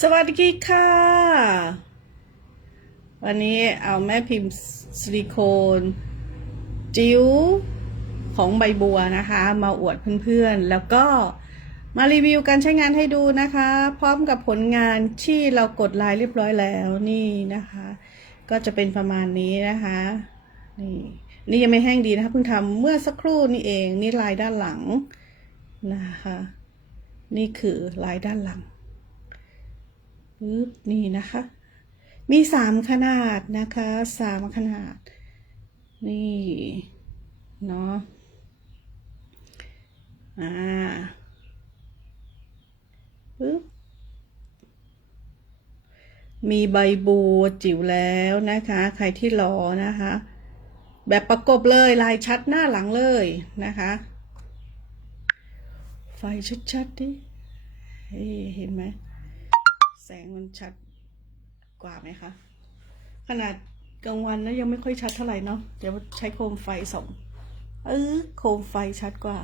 สวัสดีค่ะ วันนี้เอาแม่พิมพ์ซิลิโคนจิ๋วของใบบัวนะคะ มาอวดเพื่อนๆ แล้วก็มารีวิวการใช้งานให้ดูนะคะ พร้อมกับผลงานที่เรากดลน์เรียบร้อยแล้วนี่นะคะ ก็จะเป็นประมาณนี้นะคะนี่นี่ยังไม่แห้งดีนะคะเพิ่งทำเมื่อสักครู่นี่เองนี่ลายด้านหลังนะคะ นี่คือลายด้านหลัง ปึ๊บนี่นะคะ มีสามขนาดนะคะสามขนาด นี่เนาะอ่าปึ๊บมีใบบัวจิ๋วแล้วนะคะ ใครที่รอนะคะ แบบประกบเลยลายชัดหน้าหลังเลยนะคะ ไฟชัดๆดิเฮ้ยเห็นไหม แสงมันชัดกว่าไหมคะ ขนาดกลางวันนะยังไม่ค่อยชัดเท่าไหร่เนาะเดี๋ยวใช้โคมไฟส่องเออโคมไฟชัดกว่า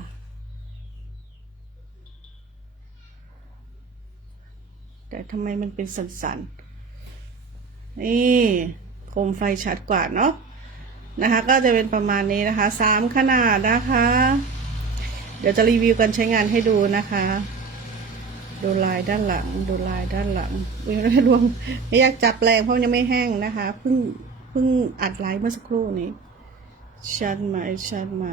แต่ทำไมมันเป็นสันๆ นี่โคมไฟชัดกว่าเนาะนะคะ ก็จะเป็นประมาณนี้นะคะสามขนาดนะคะ เดี๋ยวจะรีวิวกันใช้งานให้ดูนะคะ ดูลายด้านหลัง ดูลายด้านหลังอุ้ยรวมไม่อยากจับแรงเพราะยังไม่แห้งนะคะเพิ่งเพิ่งอัดไลฟ์เมื่อสักครู่นี้ ชัดไหมชัดไหม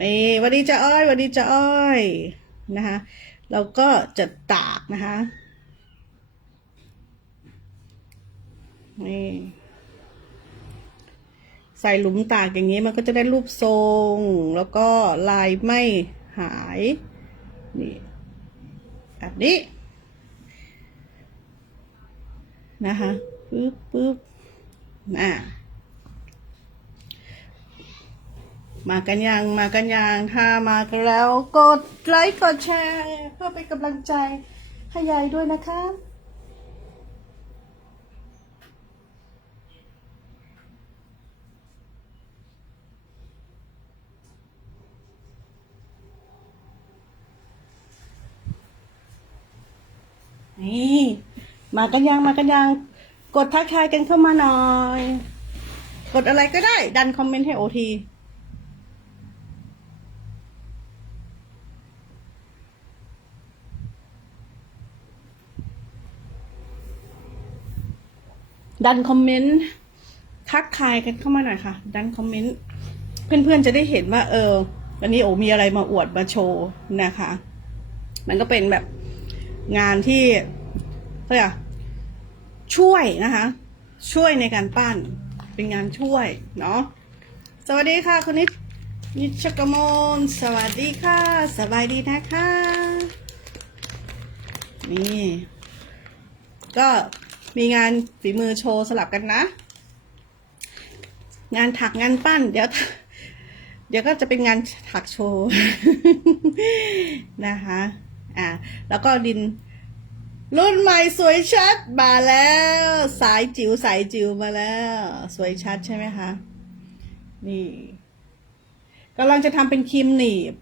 นี่วันดีจะอ้อยวันดีจะอ้อยนะคะเราก็จะตากนะคะนี่ ใส่หลุมตากอย่างนี้มันก็จะได้รูปทรง แล้วก็ลายไม่หายนี่แบบนี้นะคะปึ๊บปึ๊บอะมากันยังมากันยังถ้ามากันแล้วกดไลค์กดแชร์ เพื่อเป็นกำลังใจให้ยายด้วยนะคะ นี่มากันยังมากันยังกดทักทายกันเข้ามาหน่อย กดอะไรก็ได้ ดันคอมเมนต์ให้โอทีดันคอมเมนต์ทักทายกันเข้ามาหน่อยค่ะ ดันคอมเมนต์เพื่อนๆจะได้เห็นว่า เออวันนี้โอมีอะไรมาอวดมาโชว์นะคะ มันก็เป็นแบบ งานที่เขาเรียกอะช่วยนะคะ ช่วยในการปั้นเป็นงานช่วยเนาะสวัสดีค่ะคุณนิดนิชกมลสวัสดีค่ะ สบายดีนะคะ นี่ ก็มีงานฝีมือโชว์สลับกันนะ งานถักงานปั้น เดี๋ยว เดี๋ยวก็จะเป็นงานถักโชว์ นะคะ อ่าแล้วก็ดิน รุ่นใหม่สวยชัดมาแล้ว สายจิ๋วสายจิ๋วมาแล้ว สวยชัดใช่ไหมคะนี่กำลังจะทำเป็นครีมหนีบ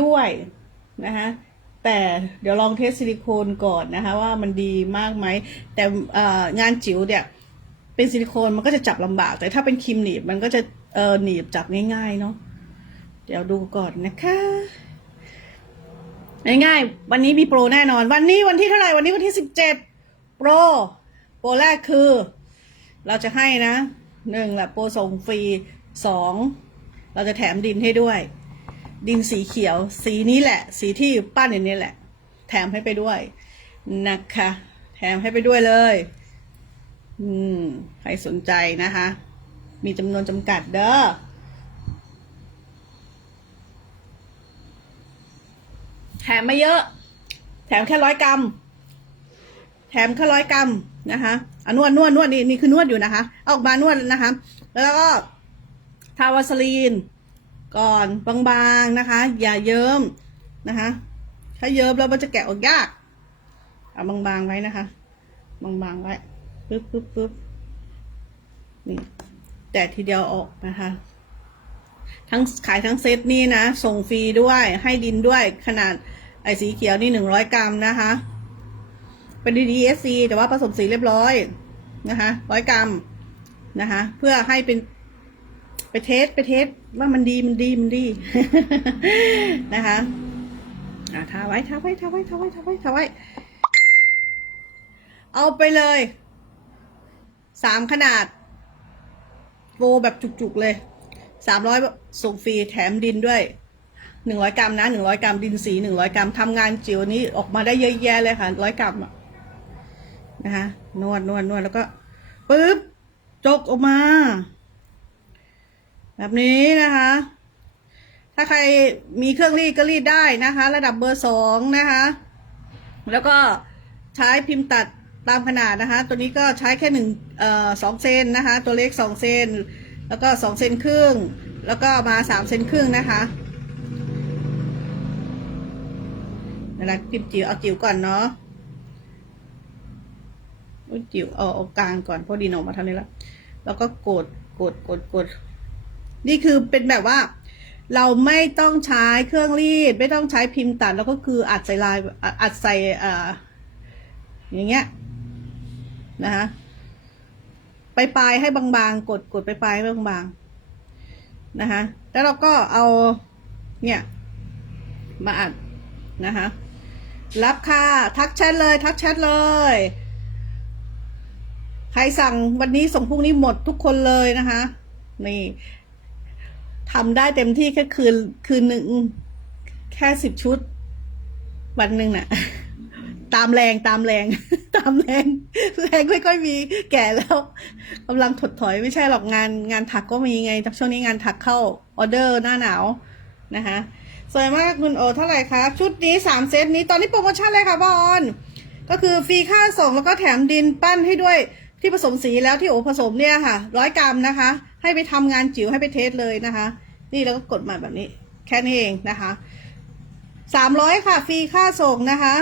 ด้วยนะคะแต่เดี๋ยวลองเทสซิลิโคนก่อนนะคะ ว่ามันดีมากไหม แต่งานจิ๋วเนี่ย เป็นซิลิโคนมันก็จะจับลำบาก แต่ถ้าเป็นครีมหนีบมันก็จะเออหนีบจับง่ายๆเนาะเดี๋ยวดูก่อนนะคะ ง่ายๆวันนี้มีโปรแน่นอน วันนี้วันที่เท่าไหร่วันนี้วันที่สิบเจ็ดโปรโปรแรกคือ เราจะให้นะหนึ่งแหละโปรส่งฟรีสองเราจะแถมดินให้ด้วย ดินสีเขียว สีนี้แหละ สีที่ปั้นอย่างนี้แหละ แถมให้ไปด้วยนะคะ แถมให้ไปด้วยเลย อืม ใครสนใจนะคะ มีจำนวนจำกัดเด้อ แถมไม่เยอะ แถมแค่ร้อยกรัม แถมแค่ร้อยกรัมนะคะอะนวดนวดนวดนี่นี่คือนวดอยู่นะคะเอาออกมานวดนะคะ แล้วก็ทาวาสลีน ก่อนบางๆนะคะ อย่าเยิ้มนะคะ ถ้าเยิ้มแล้วมันจะแกะออกยากเอาบางๆไว้นะคะ บางๆไว้ปึ๊บปึ๊บปึ๊บนี่แต่ทีเดียวออกนะคะ ทั้งขายทั้งเซตนี่นะ ส่งฟรีด้วยให้ดินด้วยขนาดไอ้สีเขียวนี่หนึ่งร้อยกรัมนะคะ เป็น DDSC แต่ว่าผสมสีเรียบร้อยนะคะร้อยกรัมนะคะ เพื่อให้เป็นไปเทสไปเทสว่ามันดีมันดีมันดีนะคะอ่าทาไว้ทาไว้ทาไว้ทาไว้ทาไว้ทาไว้ เอาไปเลยสามขนาดโวแบบจุกๆเลย สามร้อยส่งฟรีแถมดินด้วยหนึ่งร้อยกรัมนะหนึ่งร้อยกรัมดินสีหนึ่งร้อยกรัมทำงานจิ๋วนี้ออกมาได้เยอะแยะเลยค่ะร้อยกรัมนะคะนวดนวดนวดแล้วก็ปึ๊บจกออกมา แบบนี้นะคะ ถ้าใครมีเครื่องรีดก็รีดได้นะคะ ระดับเบอร์สองนะคะ แล้วก็ใช้พิมพ์ตัดตามขนาดนะคะ ตัวนี้ก็ใช้แค่หนึ่งเอ่อสองเซนนะคะ ตัวเล็กสองเซน แล้วก็สองเซนครึ่ง แล้วก็มาสามเซนครึ่งนะคะนั่แหละพิมพ์จิ๋วเอาจิ๋วก่อนเนาะจิ๋วเอาเอากลางก่อนพราะดินออกมาเท่านี้แล้วแล้วก็กดกดกดกด นี่คือเป็นแบบว่า เราไม่ต้องใช้เครื่องรีด ไม่ต้องใช้พิมพ์ตัด แล้วก็คืออัดใส่ลายอัดใส่อ่ออย่างเงี้ยนะคะ ปปลายๆให้บางๆ กดกดไปปลายๆให้บางๆนะคะ แล้วเราก็เอาเนี่ยมาอัดนะคะรับค่ะทักแชทเลย ทักแชทเลย ใครสั่งวันนี้ส่งพรุ่งนี้หมดทุกคนเลยนะคะ นี่ทำได้เต็มที่แค่คืนคืนหนึ่งแค่สิบชุด วันหนึ่งน่ะ ตามแรงตามแรง ตามแรงแรงไม่ค่อยมีแก่แล้วกำลังถดถอยไม่ใช่หรอกงานงานถักก็มีไงช่วงนี้งานถักเข้าออเดอร์หน้าหนาวนะคะสวยมากคุณโอเท่าไหร่คะชุดนี้สามเซตนี้ตอนนี้โปรโมชั่นเลยค่ะบอลก็คือฟรีค่าส่งแล้วก็แถมดินปั้นให้ด้วยที่ผสมสีแล้วที่โอผสมเนี่ยค่ะร้อยกรัมนะคะ ให้ไปทำงานจิ๋วให้ไปเทสเลยนะคะ นี่แล้วก็กดมาแบบนี้ แค่นี้เองนะคะสามร้อยค่ะฟรีค่าส่งนะคะ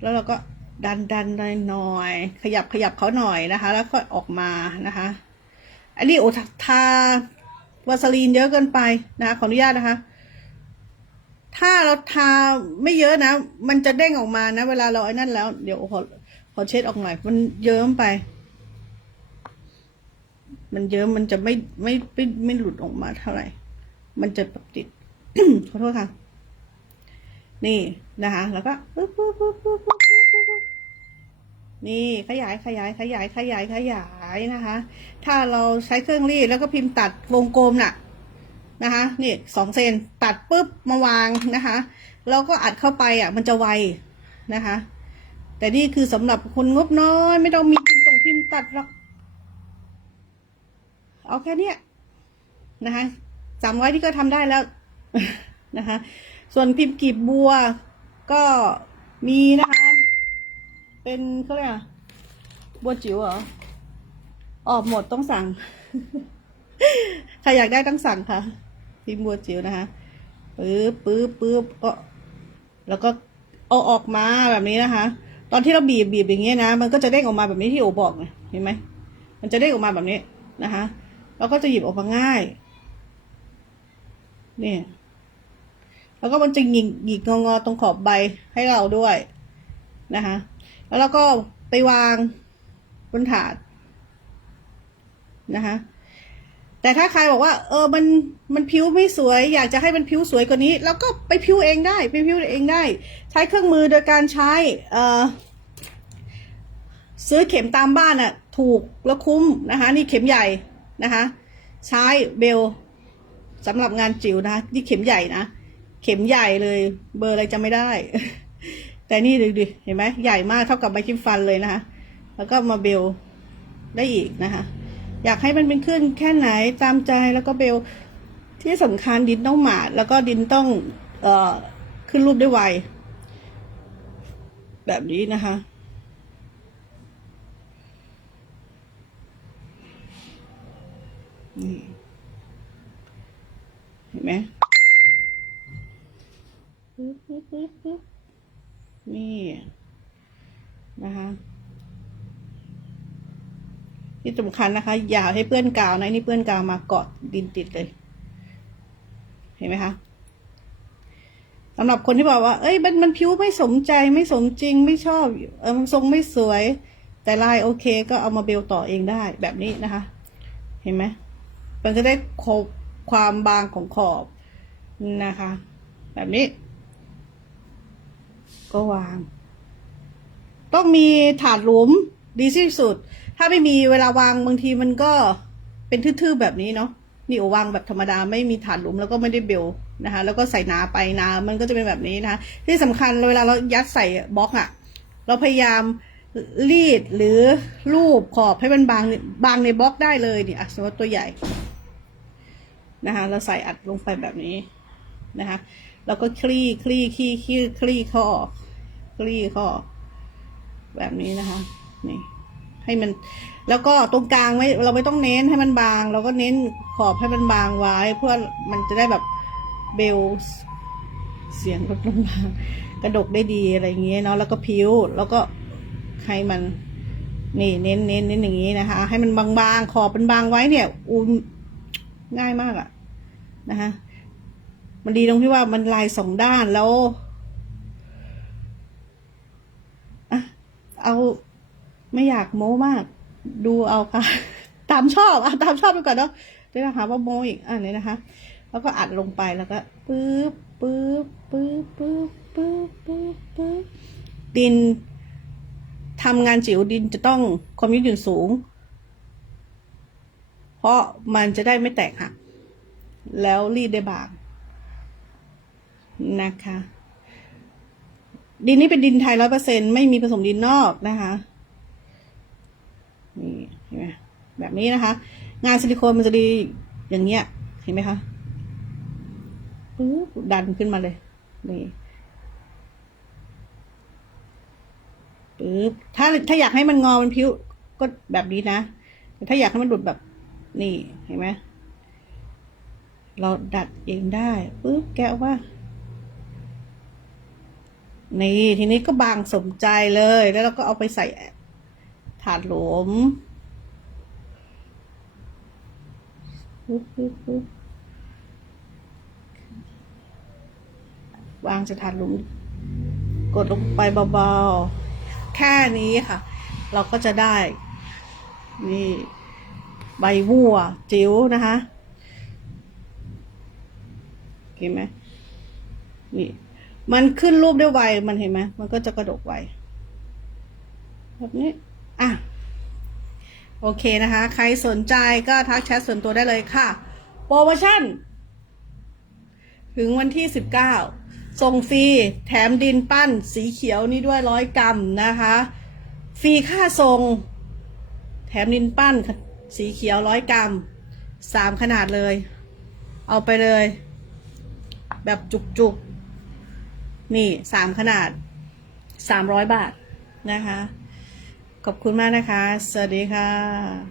แล้วเราก็ดันดันหน่อย ขยับขยับเขาหน่อยนะคะ แล้วก็ออกมานะคะ อันนี้โอทาทาวาสลีนเยอะเกินไปนะคะขออนุญาตนะคะ ถ้าเราทาไม่เยอะนะ มันจะเด้งออกมานะ เวลาเราไอ้นั่นแล้ว เดี๋ยวขอขอเช็ดออกหน่อย มันเยิ้มไป มันเยิ้มมันจะไม่ไม่ไม่ไม่หลุดออกมาเท่าไหร่ มันจะแบบติดขอโทษค่ะ นี่นะคะ แล้วก็ปึ๊บปึ๊บปึ๊บปึ๊บปึ๊บปึ๊บนี่ขยายขยายขยายขยายขยายนะคะ ถ้าเราใช้เครื่องรีดแล้วก็พิมพ์ตัดวงกลมน่ะนะคะนี่สองเซนตัดปุ๊บมาวางนะคะแล้วก็อัดเข้าไปอะ มันจะไวนะคะ แต่นี่คือสำหรับคนงบน้อย ไม่ต้องมีพิมพ์ตรงพิมพ์ตัดหรอกเอาแค่เนี้ยนะคะสามร้ที่ก็ทำได้แล้วนะคะ ส่วนพิมพ์กีบบัว ก็มีนะคะ เป็นเขาเรียกบัวจิ๋วเหรอ ออกหมดต้องสั่ง ใครอยากได้ต้องสั่งค่ะ พิมพ์บัวจิ๋วนะคะปึ๊บปึ๊บปึ๊บก็ แล้วก็เอาออกมาแบบนี้นะคะ ตอนที่เราบีบบีบอย่างเงี้ยนะ มันก็จะเด้งออกมาแบบนี้ที่โอบอกเห็นไหม มันจะเด้งออกมาแบบนี้นะคะ แล้วก็จะหยิบออกมาง่าย เนี่ย แล้วก็มันจะหยิกหยิกงอๆตรงขอบใบให้เราด้วยนะคะ แล้วเราก็ไปวางบนถาดนะคะ แต่ถ้าใครบอกว่า เออมันมันผิวไม่สวย อยากจะให้มันผิวสวยกว่านี้แล้วก็ไปผิวเองได้ไปผิวเองได้ ใช้เครื่องมือโดยการใช้เอ่อซื้อเข็มตามบ้านอะถูกแล้วคุ้มนะคะ นี่เข็มใหญ่นะคะ ใช้เบลสำหรับงานจิ๋วนะ นี่เข็มใหญ่นะ เข็มใหญ่เลย เบอร์อะไรจำไม่ได้ แต่นี่ดูดิเห็นไหมใหญ่มากเท่ากับใบจิ้มฟันเลยนะคะ แล้วก็มาเบลได้อีกนะคะ อยากให้มันเป็นขึ้นแค่ไหนตามใจแล้วก็เบลที่สำคัญดินต้องหมาด แล้วก็ดินต้องเอ่อขึ้นรูปได้ไวแบบนี้นะคะนี่เห็นไหม ปึ๊บปึ๊บนี่นะคะ ที่สำคัญนะคะ อย่าให้เปื้อนกาวนะนี่เปื้อนกาวมาเกาะดินติดเลย เห็นไหมคะสำหรับคนที่บอกว่า เอ้ย มันมันผิวไม่สมใจไม่สมจริงไม่ชอบ เออมันทรงไม่สวย แต่ลายโอเค ก็เอามาเบลต่อเองได้แบบนี้นะคะ เห็นไหมมันจะได้ครบความบางของขอบนะคะ แบบนี้ ก็วาง ต้องมีถาดหลุมดีที่สุด ถ้าไม่มีเวลาวางบางทีมันก็เป็นทื่อๆแบบนี้เนาะนี่โอวางแบบธรรมดาไม่มีถาดหลุมแล้วก็ไม่ได้เบลนะคะแล้วก็ใส่นาไปนามันก็จะเป็นแบบนี้นะคะที่สำคัญเวลาเรายัดใส่บล็อกอะเราพยายามรีดหรือรูปขอบให้มันบางบางในบล็อกได้เลยเนี่ยอสมมติตัวใหญ่นะคะเราใส่อัดลงไปแบบนี้นะคะ แล้วก็คลี่คลี่คลี่คลี่คลี่ข้อคลี่ข้อแบบนี้นะคะนี่ให้มัน แล้วก็ตรงกลางไม่เราไม่ต้องเน้นให้มันบาง เราก็เน้นขอบให้มันบางไว้เพื่อมันจะได้แบบเบลเสียงลดลงมากระดกได้ดีอะไรอย่างเงี้ยเนาะแล้วก็ผิวแล้วก็ให้มันนี่เน้นเน้นเน้นอย่างนี้นะคะ ให้มันบางๆขอบเป็นบางไว้เนี่ยอูมง่ายมากอะนะคะ มันดีตรงที่ว่ามันลายสองด้านแล้วอะเอาไม่อยากโม้มาก ดูเอาค่ะ ตามชอบอะตามชอบไปก่อนเนาะเดี๋ยวนะคะว่าโม้อีกอะนี่นะคะ แล้วก็อัดลงไปแล้วก็ปึ๊บปึ๊บปึ๊บปึ๊บปึ๊บปึ๊บปึ๊บดินทำงานจิ๋วดินจะต้องความยืดหยุ่นสูง เพราะมันจะได้ไม่แตกหักแล้วรีดได้บาง นะคะ ดินนี้เป็นดินไทยร้อยเปอร์เซ็นไม่มีผสมดินนอกนะคะนี่เห็นไหมแบบนี้นะคะ งานซิลิโคนมันจะดีอย่างเงี้ย เห็นไหมคะปึ๊บดันขึ้นมาเลย นี่ปึ๊บถ้าถ้าอยากให้มันงอมันพิ้วก็แบบนี้นะแต่ถ้าอยากให้มันดุดแบบนี่เห็นไหมเราดัดเองได้ปึ๊บแกว่า นี่ทีนี้ก็บางสมใจเลยแล้วเราก็เอาไปใส่ถาดหลวมบปึ๊บปึ๊บวางจะถาดหลุม กดลงไปเบาๆ แค่นี้ค่ะ เราก็จะได้ นี่ ใบวัวจิ๋วนะคะเห็นไหมนี่ มันขึ้นรูปได้ไว มันเห็นไหมมันก็จะกระดกไว แบบนี้ อะ โอเคนะคะ ใครสนใจก็ทักแชทส่วนตัวได้เลยค่ะ โปรโมชั่น ถึงวันที่19ส่งฟรี แถมดินปั้น สีเขียวนี่ด้วยร้อยกรัมนะคะ ฟรีค่าส่ง แถมดินปั้น สีเขียวร้อยกรัมสามขนาดเลย เอาไปเลย แบบจุกๆ นี่สามขนาดสามร้อยบาทนะคะ ขอบคุณมากนะคะ สวัสดีค่ะ